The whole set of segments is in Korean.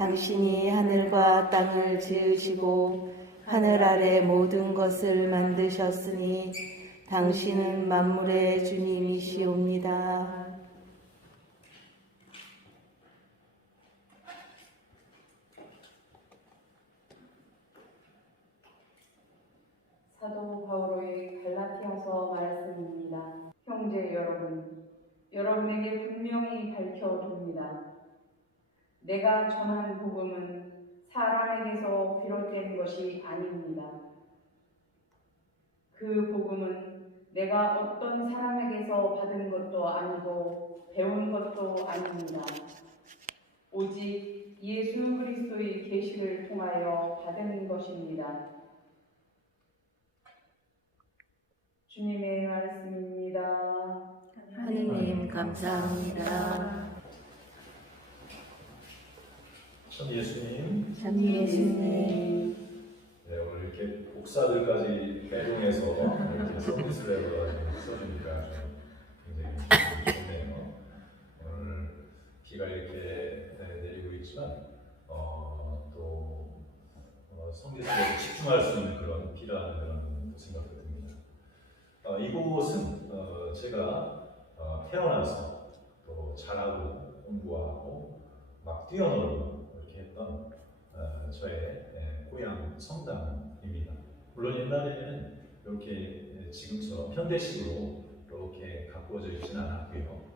당신이 하늘과 땅을 지으시고 하늘 아래 모든 것을 만드셨으니 당신은 만물의 주님이시옵니다. 사도 바오로의 갈라티아서 말씀입니다. 형제 여러분, 여러분에게 분명히 밝혀둡니다. 내가 전한 복음은 사람에게서 비롯된 것이 아닙니다. 그 복음은 내가 어떤 사람에게서 받은 것도 아니고 배운 것도 아닙니다. 오직 예수 그리스도의 계시를 통하여 받은 것입니다. 주님의 말씀입니다. 하느님 감사합니다. 참 예수님, 참 예수님, 네, 오늘 이렇게 복사들까지 배동해서 이렇게 서비스를 써주니까 좀 굉장히 좋네요. 오늘 비가 이렇게 내리고 있지만 또 성기술에 집중할 수 있는 그런 비라는 그런 생각도 듭니다. 이곳은 제가 태어나서 또 자라고 공부하고 막 뛰어놀고 이렇게 했던 저의 고향 성당입니다. 물론 옛날에는 이렇게 지금처럼 현대식으로 이렇게 가꾸어져 있지는 않았고요.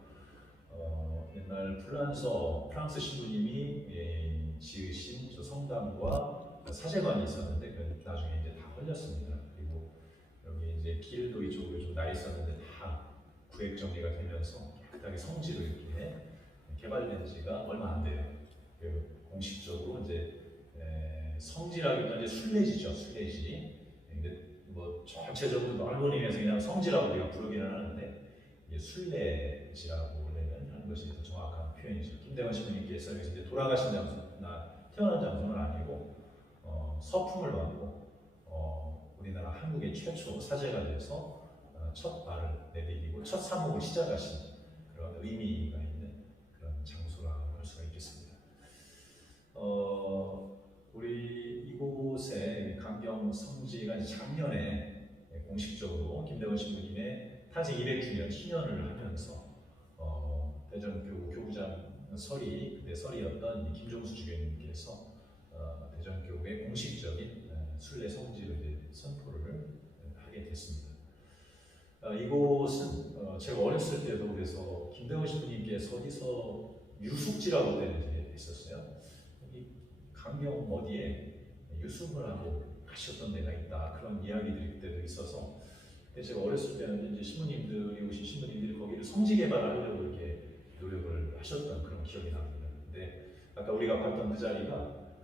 옛날 프랑스 신부님이 지으신 저 성당과 사제관이 있었는데 나중에 이제 다 헐렸습니다. 그리고 여기 이제 길도 이쪽으로 좀 나 있었는데 다 구획 정리가 되면서 깨끗하게 성지로 이렇게 개발된 지가 얼마 안 돼요. 공식적으로 이제 성지라기보다 이제 순례지죠, 순례지. 근데 뭐 전체적으로 넓은 의미에서 그냥 성지라고 우리가 부르기는 하는데 이게 순례지라고 원래는 하는 것이 더 정확한 표현이죠. 김대원 신부님께서 여기서 이제 돌아가신 장소나 태어난 장소는 아니고 서품을 받고 우리나라 한국의 최초 사제가 돼서 첫 발을 내디디고 첫 사목을 시작하신 그런 의미가 있는 그런 장소라고 할 수가 있겠습니다. 우리 이곳에 강경 성지가 작년에 공식적으로 김대원 신부님의 탄생 200주년 기념을 하면서 대전교구 교구장 설이 그때 설이었던 김종수 주교님께서 대전교구의 공식적인 순례 성지로 이제 선포를 하게 됐습니다. 이곳은 제가 어렸을 때도 그래서 김대원 신부님께서 어디서 유숙지라고 되는 게 있었어요. 여기 강경 어디에 유숙을 하고 가셨던 데가 있다, 그런 이야기들이 그때도 있어서 제가 어렸을 때는 이제 신부님들이 오신 신부님들이 거기를 성지 개발하려고 이렇게 노력을 하셨던 그런 기억이 납니다. 근데 아까 우리가 봤던 그 자리가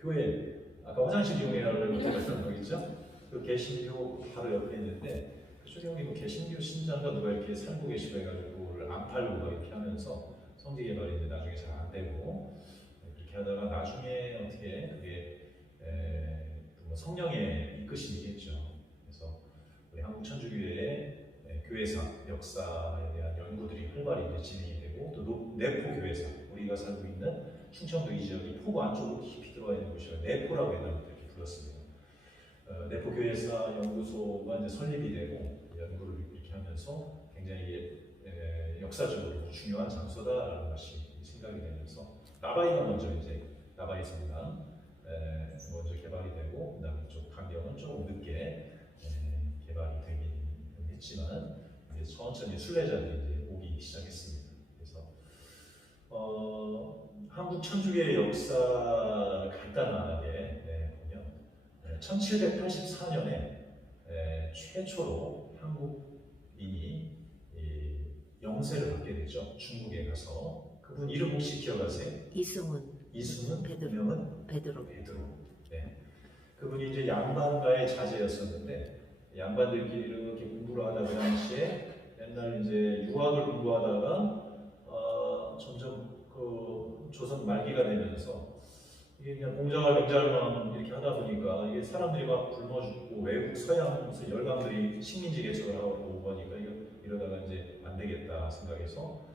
교회 아까 화장실 이용이라고 했던 거 있죠? 그 개신교 바로 옆에 있는데 그쪽에 여기 뭐 개신교 신자가 누가 이렇게 살고 계시고 해가지고 그걸 안 팔고 막 이렇게 하면서 성지 개발이 이제 나중에 잘 안 되고 그렇게 하다가 나중에 어떻게 그게 뭐 성령의 이끄심이겠죠. 그래서 우리 한국 천주교회의 교회사 역사에 대한 연구들이 활발히 이제 진행이 되고 또 내포 교회사, 우리가 살고 있는 충청도 이 지역이 포구 안쪽으로 깊이 들어가 있는 곳이라 내포라고 옛날부터 이렇게 불렀습니다. 내포 교회사 연구소가 이제 설립이 되고 연구를 이렇게 하면서 굉장히 역사적으로 중요한 장소다라는 것이 생각이 되면서 나바이가 먼저 이제 나바이 성당 먼저 개발이 되고 그다음에 쪽 강경은 조금 늦게 개발이 되긴 했지만 이제 천천히 순례자들이 이제 오기 시작했습니다. 그래서 한국 천주교의 역사를 간단하게 보면 1784년에 최초로 한국인이 영세를 받게 되죠. 중국에 가서 그분 이름 혹시 기억하세요? 이승훈 베드로. 베드로. 네. 그분이 이제 양반가의 자제였었는데 양반들끼리 이렇게 공부를 하다 그 당시에 옛날 이제 유학을 공부하다가 점점 그 조선 말기가 되면서 이게 그냥 공자와 명자만 이렇게 하다 보니까 이게 사람들이 막 굶어 죽고 외국 서양에서 열강들이 식민지 개척을 하고 보니까 이러다가 이제 안 되겠다 생각해서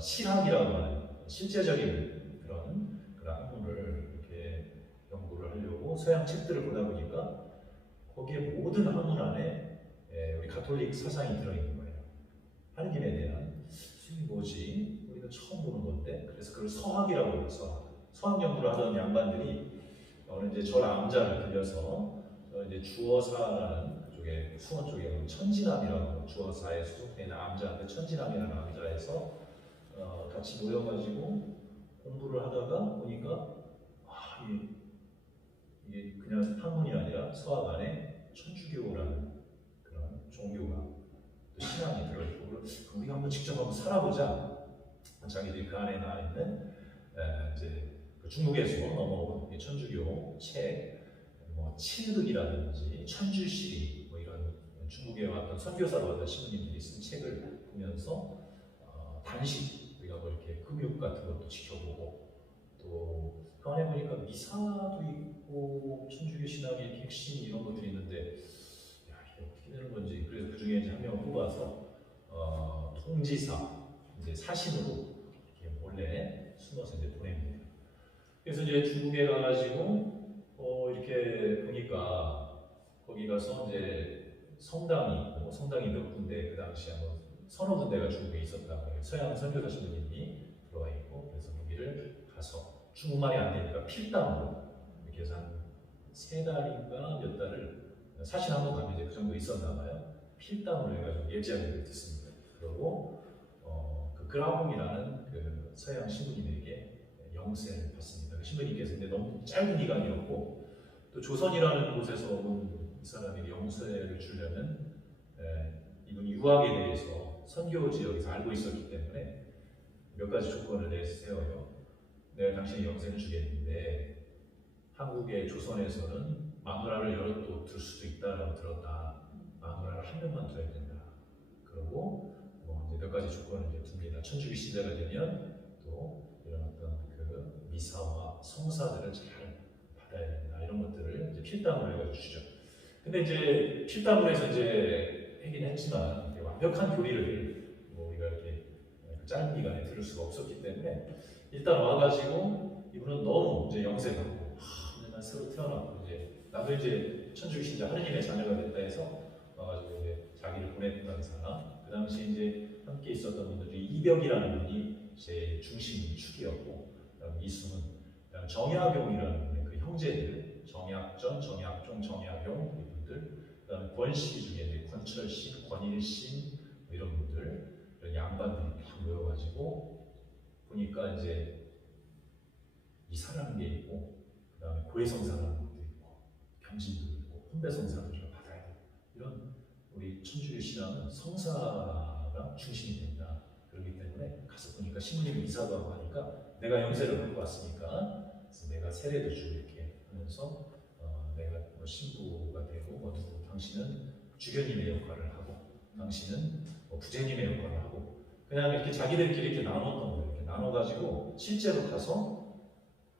실학이라고 하는 실제적인 그런 학문을 그리고 서양 책들을 보다 보니까 거기에 모든 학문 안에 우리 가톨릭 사상이 들어있는 거예요. 하느님에 대한 이게 뭐지? 우리가 처음 보는 건데 그래서 그걸 서학이라고 해요. 서학 연구를 하던 양반들이 어느 이제 절 암자를 들려서 이제 주어사라는 그쪽에 수원 쪽에 천진암이라고 주어사에 소속되어 있는 암자인데 천진암이라는 암자에서 같이 모여가지고 공부를 하다가 보니까 이게 그냥 학문이 아니라 서학 안에 천주교라는 그런 종교가 또 신앙이 들어있고 그럼 우리가 한번 직접 한번 살아보자. 자기들이 그 안에 나와 있는 이제 그 중국에서 넘어온 천주교 책, 뭐 칠흑이라든지 천주시리 뭐 이런 중국에 왔던 선교사로 왔던 신부님들이 쓴 책을 보면서 단식 우리가 뭐 이렇게 금육 같은 것도 지켜보고 또 그 안에 보니까 미사도 있고 천주교 신앙의 이렇게 핵심 이런 것들이 있는데 야 이게 어떻게 되는 건지 그래서 그 중에 이제 한 명을 뽑아서 통지사 이제 사신으로 이렇게 몰래 숨어서 이제 보냅니다. 그래서 이제 중국에 가가지고 이렇게 보니까 거기 가서 이제 성당이 있고 성당이 몇 군데 그 당시에 한번 서너 군데가 중국에 있었다고 해요. 서양 선교사 신부님이 들어와 있고 그래서 거기를 가서 중국말이 안 되니까 필담으로 이렇게 해서 한 3달인가 몇 달을 사실 한번 가면 이제 그 정도 있었나 봐요. 필담으로 해가지고 예지하기를 듣습니다. 그리고 그 그라움이라는 그 서양 신부님에게 영세를 받습니다. 그 신부님께서 이제 너무 짧은 기간이었고 또 조선이라는 곳에서 온 이 사람에게 영세를 주려면 이분이 유학에 대해서 선교 지역에서 알고 있었기 때문에 몇 가지 조건을 내세워요. 내가 당신의 영세를 주겠는데 한국의 조선에서는 마누라를 여럿 또 둘 수도 있다라고 들었다. 마누라를 한 명만 둬야 된다. 그리고 뭐 이제 몇 가지 조건을 이제 둡니다. 천주교 시대가 되면 또 이런 어떤 그 미사와 성사들을 잘 받아야 된다. 이런 것들을 이제 필담으로 해가지고 주죠. 근데 이제 필담으로 해서 이제 하긴 했지만 완벽한 교리를 뭐 우리가 이렇게 짧은 기간에 들을 수가 없었기 때문에 일단 와가지고 이분은 너무 이제 영세 받고 난 새로 태어났고 이제 나도 이제 천주교 신자 하느님의 자녀가 됐다 해서 와가지고 이제 자기를 보냈던 사람 그 당시 이제 함께 있었던 분들 중에 이벽이라는 분이 제 중심 축이었고 그다음 이승은 그다음 정약용이라는 분의 그 형제들 정약전, 정약종, 정약용 이분들 그다음에 권씨 중에 이제 권철신, 권일신 뭐 이런 분들 이런 양반들이 다 모여가지고 보니까 이제 이사라는 게 있고 그다음에 고해성사라는 것도 있고 경진도 있고 혼배성사를 좀 받아야 돼. 이런 우리 천주교 신앙은 성사가 중심이 된다. 그렇기 때문에 가서 보니까 신부님이 이사도 하고 하니까 내가 영세를 받고 왔으니까 그래서 내가 세례도 주고 이렇게 하면서 내가 뭐 신부가 되고 뭐 누구 당신은 주교님의 역할을 하고 당신은 뭐 부제님의 역할을 하고 그냥 이렇게 자기들끼리 이렇게 나눴던 거예요. 이렇게 나눠가지고 실제로 가서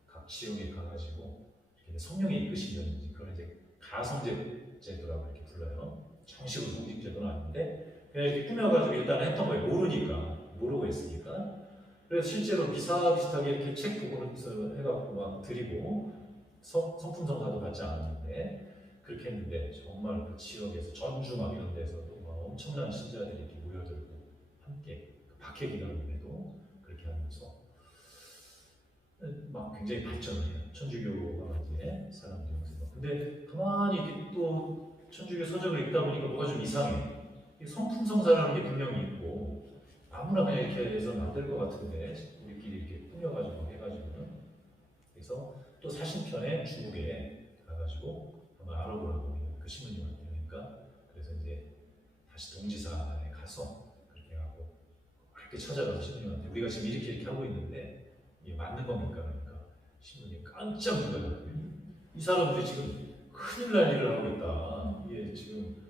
각 지역에 가가지고 이렇게 성령의 이끄시면 그걸 이제 가성제 제도라고 이렇게 불러요. 정식으로 공식 제도는 아닌데 그냥 이렇게 꾸며가지고 일단 했던 거예요. 모르고 했으니까. 그래서 실제로 미사 비슷하게 이렇게 책 보고서 해갖고 막 드리고 성품성사도 받지 않았는데 그렇게 했는데 정말 그 지역에서 전주 막 이런 데서도 막 엄청난 신자들이 이렇게 모여들고 함께 그 박해 기간임에도 그렇게 하면서 막 굉장히 발전을 해요. 천주교가 이제 사람들이 오면서 근데 가만히 이렇게 또 천주교 서적을 읽다 보니까 뭐가 좀 이상해. 성품성사라는 게 분명히 있고 아무나 그냥 이렇게 해서 만들 것 같은데 우리끼리 이렇게 꾸며가지고 해가지고는 그래서 또 사신편에 중국에 가가지고 한번 알아보라고 그 신부님한테 그러니까 그래서 이제 다시 동지사에 가서 그렇게 하고 그렇게 찾아가서 신부님한테 우리가 지금 이렇게 하고 있는데 이게 맞는 겁니까? 그러니까 신부님 깜짝 놀라요. 이 사람들이 지금 큰일 날 일을 하고 있다. 이게 지금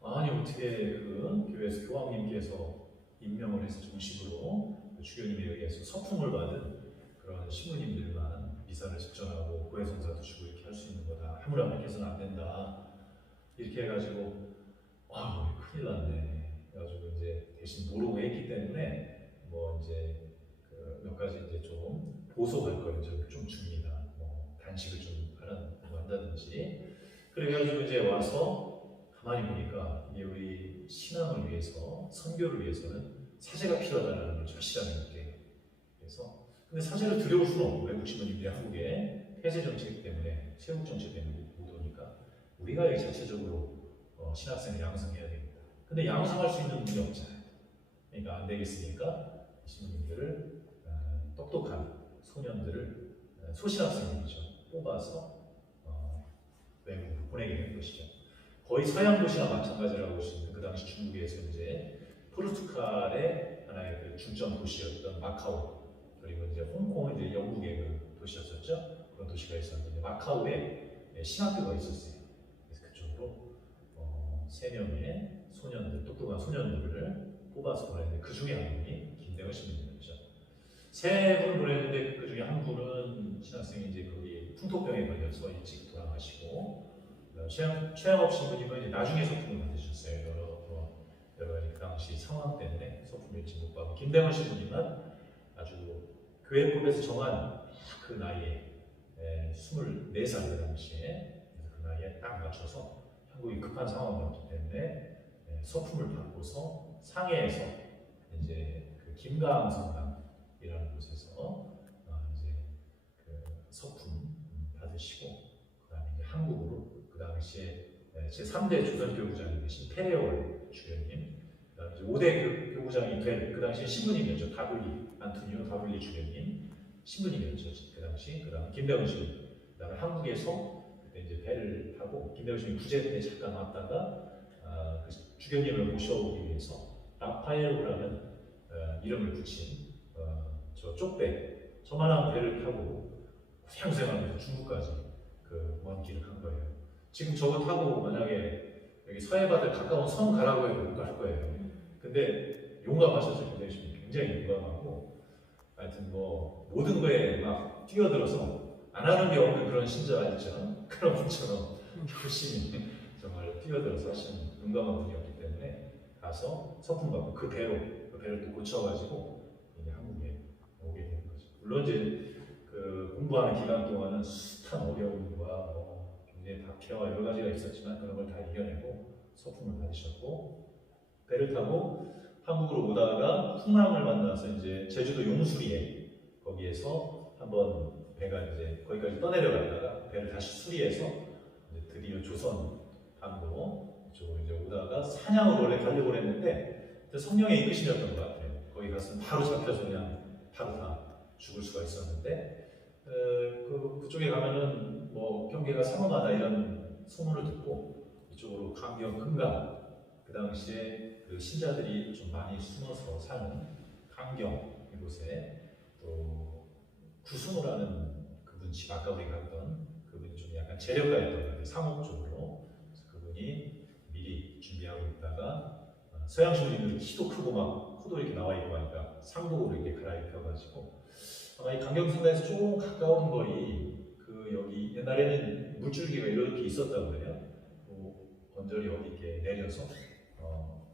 아니 어떻게 그 교회에서 교황님께서 임명을 해서 정식으로 주교님에 의해서 서품을 받은 그런 신부님들만 미사를 집전하고 고해성사도 주고 이렇게 할 수 있는 거다. 아무나 그렇게 해서는 안 된다. 이렇게 해가지고 큰일 났네. 그래가지고 이제 대신 모르고 했기 때문에 뭐 이제 그 몇 가지 이제 좀 보소할 거를 좀 줍니다. 뭐 단식을 좀 하라는 거 한다든지 그래가지고 이제 와서 가만히 보니까 이게 우리 신앙을 위해서 선교를 위해서는 사제가 필요하다는 걸 절실하게 그래서 근데 사제를 들여올 수는 없고 외국 신부님들이 한국에 폐쇄 정책 때문에 세국 정책 때문에 못 오니까 우리가 여기 자체적으로 신학생을 양성해야 됩니다. 근데 양성할 수 있는 분이 없잖아요. 그러니까 안 되겠으니까 신부님들을 똑똑한 소년들을 소신학생이죠 뽑아서 외국으로 보내게 된 것이죠. 거의 서양 도시와 마찬가지라고 볼 수 있는 그 당시 중국에서 이제 포르투갈의 하나의 그 중점 도시였던 마카오 그리고 이제 홍콩은 이제 영국의 그 도시였었죠. 그런 도시가 있었는데 마카오에 신학교가 있었어요. 그래서 그쪽으로 3명의 소년들 똑똑한 소년들을 뽑아서 보냈는데 그 중에 한 분이 김대원 신부님이었죠. 3분 보냈는데 그 중에 한 분은 신학생이 이제 거기 풍토병에 걸려서 일찍 돌아가시고 최양업 신부님은 이제 나중에 소품을 받으셨어요. 여러 가지 그 당시 상황 때문에 소품을 일찍 못 받고 김대원 신부님은 아주 교회법에서 정한 그 나이에 24살 그 당시에 그 나이에 딱 맞춰서 한국이 급한 상황이었기 때문에 소품을 받고서 상해에서 이제 그 김가암 성당이라는 곳에서 이제 그 소품 받으시고 그다음에 이제 한국으로 그 당시에 제 3대 조선교구장이 되신 페레올 주교님, 그다음에 이제 5대 교구장이 된 그 당시에 신부님이었죠. 안토니오 다블리 주교님 신부님이었죠. 그 당시 그다음 김대원 신부, 그다음에 한국에서 그때 이제 배를 타고 김대원 신부 구제 때 잠깐 왔다가 그 주교님을 모셔오기 위해서 라파엘로라는 이름을 붙인 저 쪽배 저만한 배를 타고 고생하면서 중국까지 그 먼 길을 간 거예요. 지금 저거 타고 만약에 여기 서해바다 가까운 섬 가라고 해도 못 갈 거예요. 근데 용감하셔서 굉장히 용감하고 하여튼 뭐 모든 거에 막 뛰어들어서 안 하는 게 없는 그런 신자 알죠? 그런 분처럼 열심히 정말 뛰어들어서 하시는 용감한 분이었기 때문에 가서 서품 받고 그 배를 또 고쳐가지고 이제 한국에 오게 된 거죠. 물론 이제 그 공부하는 기간 동안은 숱한 어려움과 뭐 굉장히 박해와 여러 가지가 있었지만 그런 걸 다 이겨내고 서품을 받으셨고 배를 타고 한국으로 오다가 풍랑을 만나서 이제 제주도 용수리에 거기에서 한번 배가 이제 거기까지 떠내려갔다가 배를 다시 수리해서 이제 드디어 조선 항로 이쪽으로 이제 오다가 산양으로 원래 가려고 했는데 성령의 이끄심이었던 것 같아요. 거기 갔으면 바로 잡혀서 그냥 바로 다 죽을 수가 있었는데 그쪽에 가면은 뭐 경계가 상엄하다 이런 소문을 듣고 이쪽으로 강경 금강 그 당시에 그 신자들이 좀 많이 숨어서 사는 강경 이곳에 또 구순호라는 그분 집 아까 우리 갔던 그분이 좀 약간 재력가였던 것 같아요. 상옥 쪽으로. 그래서 그분이 미리 준비하고 있다가 서양 신부님들이 키도 크고 막 코도 이렇게 나와 있고 하니까 상복으로 이렇게 갈아입혀가지고 아마 이 강경성당에서 조금 가까운 거리 그 여기 옛날에는 물줄기가 이렇게 있었다고 해요. 언저리 어디 이렇게 내려서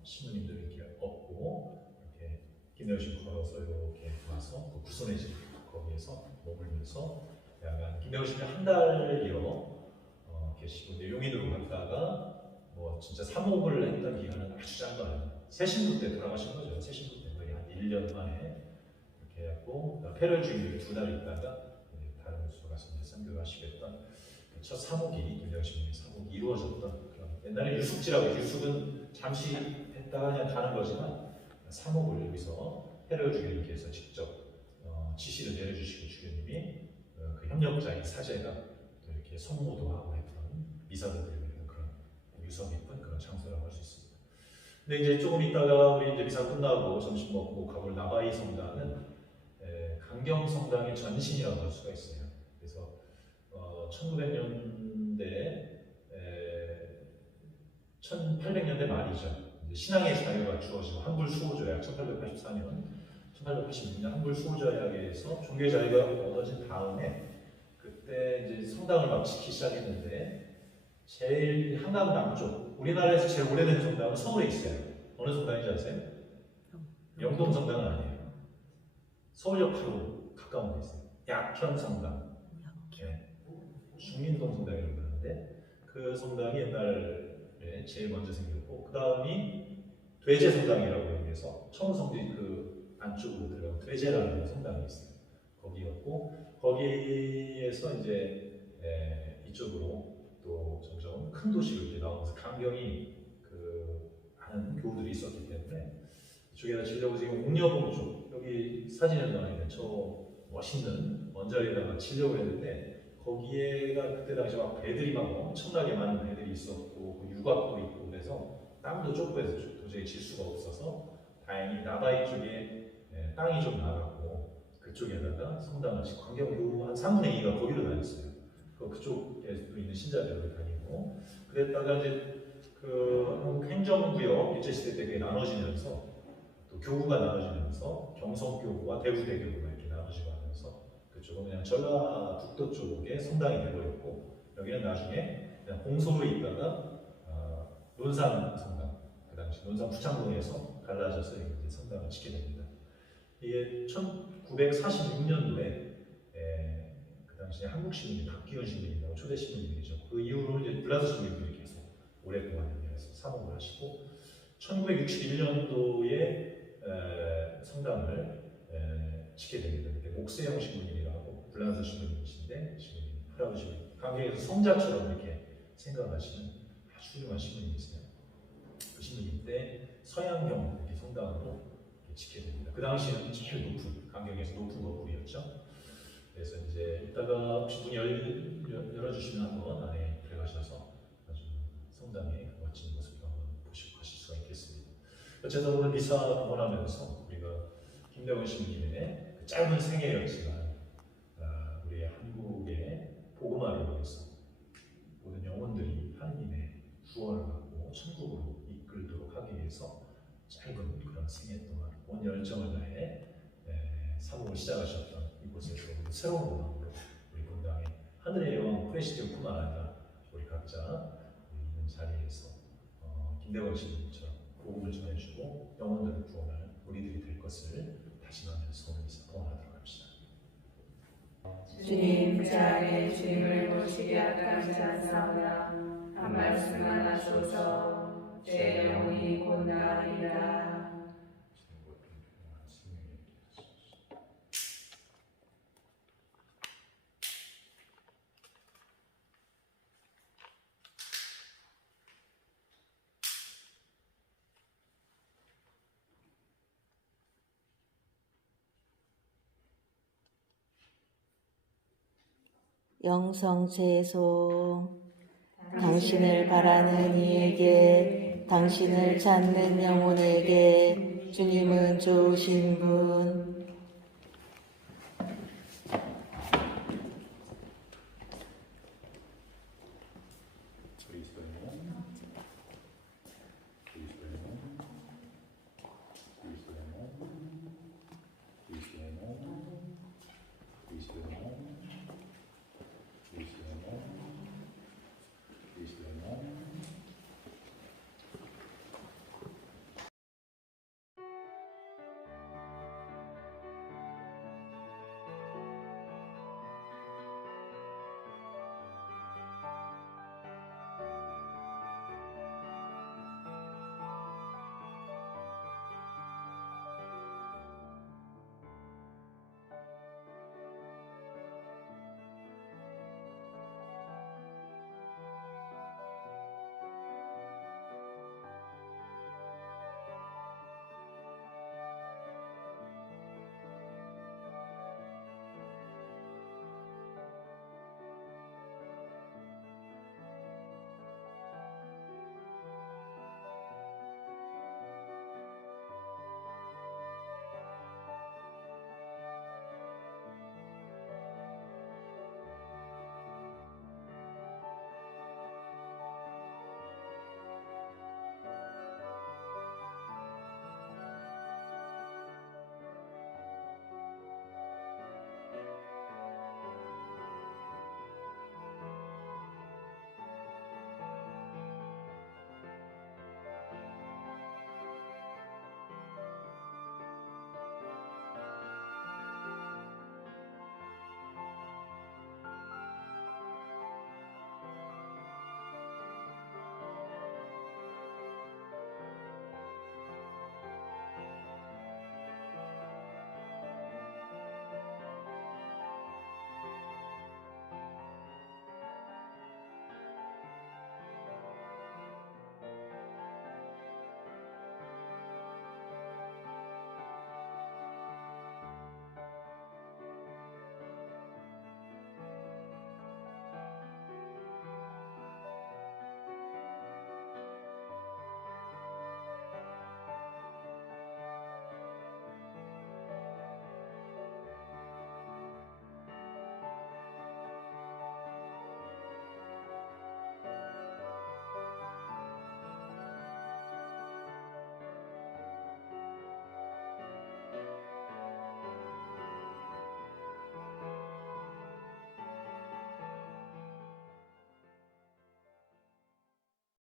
신부님들 이렇게 업고 이렇게 김대우신 걸어서 이렇게 와서 그 구선의 집 거기에서 머물면서 약간 김대우신이 한 달여 계시고 이제 용인으로 갔다가 뭐 진짜 사목을 했던 기간은 아주 짧아요. 새 신부 때 돌아가신 거죠. 새 신부 때 거의 한 1년 만에 이렇게 해갖고 페럴 주인을 2달 있다가 다른 곳으로 가서 이제 선교를 하시겠던 첫 사목이 김대우신의 사목이 이루어졌던 그런 옛날에 유숙지라고 유숙은 잠시 했다가 그냥 가는 거지만 사목을 여기서 페럴 주인님께서 직접 지시를 내려주시고 주교님이 그 협력자인 사제가 이렇게 성모도 하고 했던 미사를 드리는 그런 유서 깊은 그런 장소라고 할 수 있습니다. 근데 이제 조금 있다가 우리 이제 미사 끝나고 점심 먹고 가볼 나바이 성당은 강경 성당의 전신이라고 할 수가 있어요. 그래서 1900년대 1800년대 말이죠. 신앙의 자유가 주어지고 한불 수호조약 1884년 1886년 한불 수호조약에서 종교 자유가 얻어진 다음에 그때 이제 성당을 막 짓기 시작했는데 제일 한강 남쪽 우리나라에서 제일 오래된 성당은 서울에 있어요. 어느 성당인지 아세요? 영동 성당은 아니에요. 서울역 바로 가까운 데 있어요. 약현 성당. 중민동 성당이라고 그 성당이 옛날에 제일 먼저 생겼고 그 다음이 되제 성당이라고 얘기해서 청성리 그 안쪽으로 들어가면 되제라는 성당이 있어요. 거기였고 거기에서 이제 이쪽으로 또 점점 큰 도시로 이제 나오면서 강경이 그 많은 교우들이 있었기 때문에 이쪽에다 지려고 지금 옥녀봉 쪽 여기 사진에 나와 있는 저 멋있는 원자리에다가 치려고 했는데 거기에가 그때 당시 막 배들이 막 엄청나게 많은 배들이 있었고 그 유곽도 있고 그래서 땅도 좁고 해서 도저히 질 수가 없어서 다행히 나바이 쪽에 땅이 좀 나갔고 그쪽에다가 성당을 짓고 강경교 한 3분의 2가 거기로 다녔어요. 그쪽에도 있는 신자들로 다니고 그랬다가 이제 그 행정구역 일제시대 때 그게 나눠지면서 또 교구가 나눠지면서 경성교구와 대구대교구가 이렇게 나눠지고 하면서 그쪽은 그냥 전라북도 쪽에 성당이 되버렸고 여기는 나중에 그냥 공소로 있다가 논산 성당 그 당시 논산 부창동에서 갈라져서 이제 성당을 짓게 됩니다. 이게 1946년도에 그 당시에 한국신문이 박기훈 신문이라고 초대 신문이죠. 그 이후로 이제 불란서 신문들이 계속 오랫동안 여기에서 사목을 하시고 1961년도에 성당을 짓게 됩니다. 그때 목세영 신부님이라고 불란서 신부님이신데 지금 할아버지 강경에서 성자처럼 이렇게 생각하시는 아주 훌륭한 신부님이세요. 그 신부님 때 서양형 이렇게 성당으로 이렇게 짓게 됩니다. 그 당시에는 제일 높은 강경에서 높은 건물이었죠. 그래서 이제 이따가 혹시 문이 열어주시면 한번 안에 들어가셔서 아주 성당의 멋진 모습을 한번 보시고 가실 수가 있겠습니다. 어쨌든 오늘 미사 헌하면서 우리가 김대원 신부님의 그 짧은 생애였지만 우리 한국의 복음화를 위해서 모든 영혼들이 하느님의 구원을 받고 천국으로 이끌도록 하기 위해서 짧은 그런 생애 동안 온 열정을 다해 사목을 시작하셨던 이곳에서 새로운 문화로 우리 본당의 하늘의 여왕 프레시티움뿐만 아니라 우리 각자 있는 자리에서 김대원 신부님처럼 복음을 전해주고 영혼들을 구원하는 우리들이 될 것을 다짐하면서 오늘 소원하도록 합시다. 주님 그 안에 주님을 모시게 감사하사오나 한 말씀만 하소서. 제 영혼이 곤나이다. 영성제소 당신을 바라는 이에게 당신을 찾는 영혼에게 주님은 좋으신 분